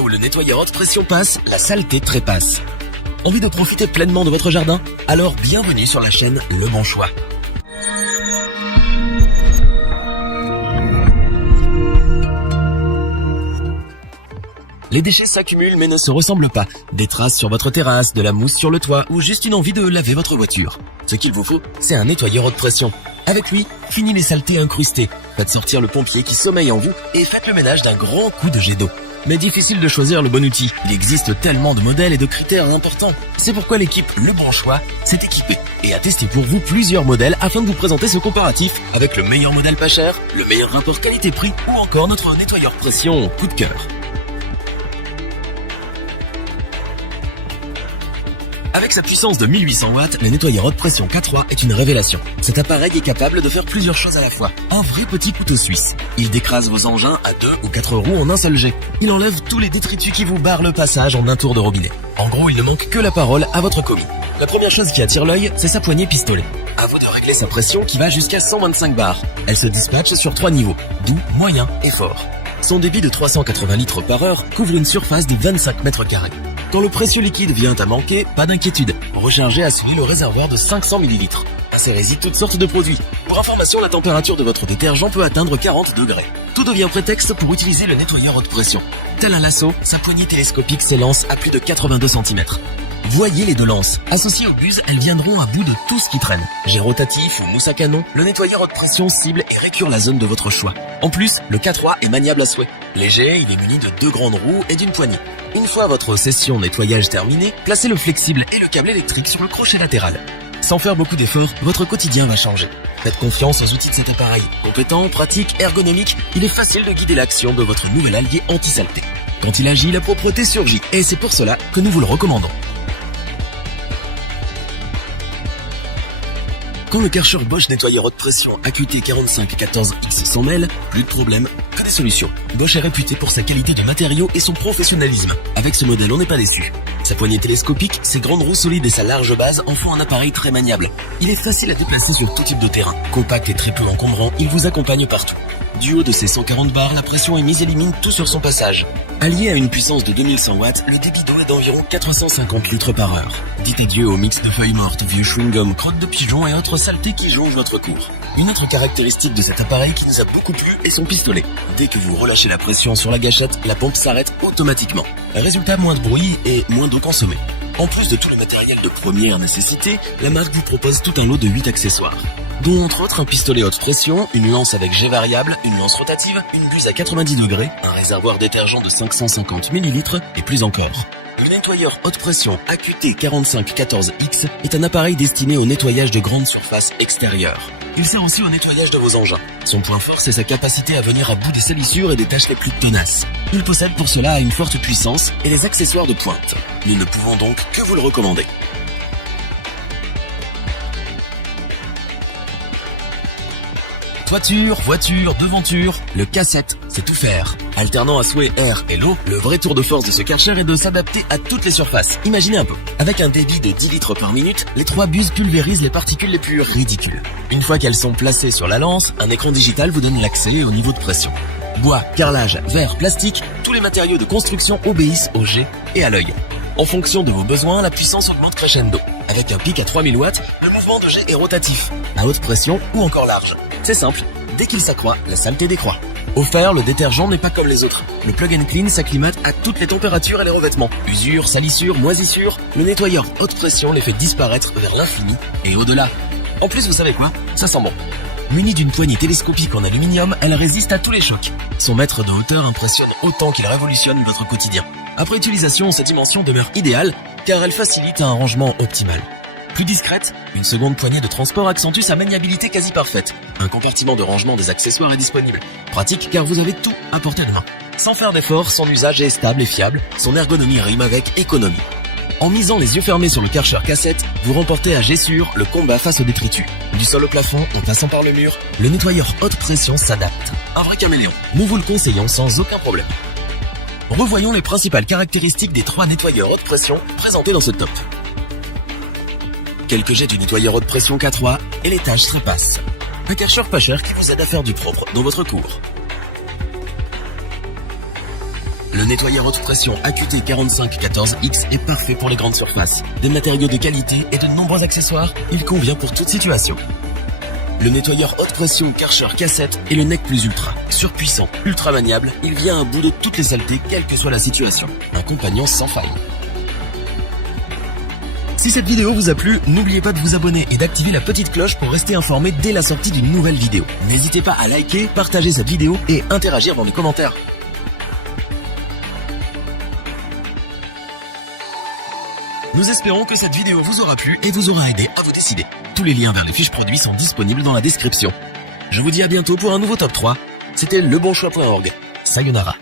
Là où le nettoyeur haute pression passe, la saleté trépasse. Envie de profiter pleinement de votre jardin? Alors bienvenue sur la chaîne Le Bon Choix. Les déchets s'accumulent mais ne se ressemblent pas. Des traces sur votre terrasse, de la mousse sur le toit ou juste une envie de laver votre voiture. Ce qu'il vous faut, c'est un nettoyeur haute pression. Avec lui, fini les saletés incrustées. Faites sortir le pompier qui sommeille en vous et faites le ménage d'un grand coup de jet d'eau. Mais difficile de choisir le bon outil. Il existe tellement de modèles et de critères importants. C'est pourquoi l'équipe Le Bon Choix s'est équipée et a testé pour vous plusieurs modèles afin de vous présenter ce comparatif avec le meilleur modèle pas cher, le meilleur rapport qualité-prix ou encore notre nettoyeur pression coup de cœur. Avec sa puissance de 1800 watts, le nettoyeur haute pression K3 est une révélation. Cet appareil est capable de faire plusieurs choses à la fois. Un vrai petit couteau suisse. Il décrase vos engins à 2 ou 4 roues en un seul jet. Il enlève tous les détritus qui vous barrent le passage en un tour de robinet. En gros, il ne manque que la parole à votre commis. La première chose qui attire l'œil, c'est sa poignée pistolet. À vous de régler sa pression qui va jusqu'à 125 bars. Elle se dispatche sur 3 niveaux, doux, moyen et fort. Son débit de 380 litres par heure couvre une surface de 25 mètres carrés. Quand le précieux liquide vient à manquer, pas d'inquiétude. Rechargez à celui le réservoir de 500 ml. Insérez-y toutes sortes de produits. Pour information, la température de votre détergent peut atteindre 40 degrés. Tout devient prétexte pour utiliser le nettoyeur haute pression. Tel un lasso, sa poignée télescopique s'élance à plus de 82 cm. Voyez les deux lances. Associées aux buses, elles viendront à bout de tout ce qui traîne. Jet rotatif ou mousse à canon, le nettoyeur haute pression cible et récure la zone de votre choix. En plus, le K3 est maniable à souhait. Léger, il est muni de 2 grandes roues et d'une poignée. Une fois votre session nettoyage terminée, placez le flexible et le câble électrique sur le crochet latéral. Sans faire beaucoup d'efforts, votre quotidien va changer. Faites confiance aux outils de cet appareil. Compétent, pratique, ergonomique, il est facile de guider l'action de votre nouvel allié anti-saleté. Quand il agit, la propreté surgit et c'est pour cela que nous vous le recommandons. Quand le Karcher Bosch nettoyeur haute pression AQT 4514X s'en mêle, plus de problème, que des solutions. Bosch est réputé pour sa qualité de matériaux et son professionnalisme. Avec ce modèle, on n'est pas déçu. Sa poignée télescopique, ses grandes roues solides et sa large base en font un appareil très maniable. Il est facile à déplacer sur tout type de terrain. Compact et très peu encombrant, il vous accompagne partout. Du haut de ses 140 bars, la pression émise élimine tout sur son passage. Allié à une puissance de 2100 watts, le débit d'eau est d'environ 450 litres par heure. Dites adieu au mix de feuilles mortes, vieux chewing-gum, crottes de pigeons et autres saletés qui jongent votre cour. Une autre caractéristique de cet appareil qui nous a beaucoup plu est son pistolet. Dès que vous relâchez la pression sur la gâchette, la pompe s'arrête automatiquement. Résultat, moins de bruit et moins d'eau consommée. En plus de tout le matériel de première nécessité, la marque vous propose tout un lot de 8 accessoires, dont entre autres un pistolet haute pression, une lance avec jet variable, une lance rotative, une buse à 90 degrés, un réservoir détergent de 550 ml et plus encore. Le nettoyeur haute pression AQT 4514X est un appareil destiné au nettoyage de grandes surfaces extérieures. Il sert aussi au nettoyage de vos engins. Son point fort, c'est sa capacité à venir à bout des salissures et des tâches les plus tenaces. Il possède pour cela une forte puissance et des accessoires de pointe. Nous ne pouvons donc que vous le recommander. Toiture, voiture, devanture, le K7, c'est tout faire. Alternant à souhait air et l'eau, le vrai tour de force de ce Karcher est de s'adapter à toutes les surfaces. Imaginez un peu. Avec un débit de 10 litres par minute, les 3 buses pulvérisent les particules les plus ridicules. Une fois qu'elles sont placées sur la lance, un écran digital vous donne l'accès au niveau de pression. Bois, carrelage, verre, plastique, tous les matériaux de construction obéissent au jet et à l'œil. En fonction de vos besoins, la puissance augmente crescendo. Avec un pic à 3000 watts, le mouvement de jet est rotatif, à haute pression ou encore large. C'est simple, dès qu'il s'accroît, la saleté décroît. Offert, le détergent n'est pas comme les autres. Le plug and clean s'acclimate à toutes les températures et les revêtements. Usure, salissure, moisissure, le nettoyeur haute pression les fait disparaître vers l'infini et au-delà. En plus, vous savez quoi? Ça sent bon. Munie d'une poignée télescopique en aluminium, elle résiste à tous les chocs. Son mètre de hauteur impressionne autant qu'il révolutionne votre quotidien. Après utilisation, cette dimension demeure idéale car elle facilite un rangement optimal. Plus discrète, une seconde poignée de transport accentue sa maniabilité quasi parfaite. Un compartiment de rangement des accessoires est disponible. Pratique car vous avez tout à portée de main. Sans faire d'efforts, son usage est stable et fiable, son ergonomie rime avec économie. En misant les yeux fermés sur le Karcher K7, vous remportez à jet sûr le combat face aux détritus. Du sol au plafond, en passant par le mur, le nettoyeur haute pression s'adapte. Un vrai caméléon. Nous vous le conseillons sans aucun problème. Revoyons les principales caractéristiques des 3 nettoyeurs haute pression présentés dans ce top. Quelques jets du nettoyeur haute pression K3 et les tâches trépassent. Un Karcher pas cher qui vous aide à faire du propre dans votre cour. Le nettoyeur haute pression AQT 4514X est parfait pour les grandes surfaces. Des matériaux de qualité et de nombreux accessoires, il convient pour toute situation. Le nettoyeur haute pression Karcher K7 est le nec plus ultra. Surpuissant, ultra maniable, il vient à bout de toutes les saletés, quelle que soit la situation. Un compagnon sans faille. Si cette vidéo vous a plu, n'oubliez pas de vous abonner et d'activer la petite cloche pour rester informé dès la sortie d'une nouvelle vidéo. N'hésitez pas à liker, partager cette vidéo et interagir dans les commentaires. Nous espérons que cette vidéo vous aura plu et vous aura aidé à vous décider. Tous les liens vers les fiches produits sont disponibles dans la description. Je vous dis à bientôt pour un nouveau top 3. C'était lebonchoix.org. Sayonara.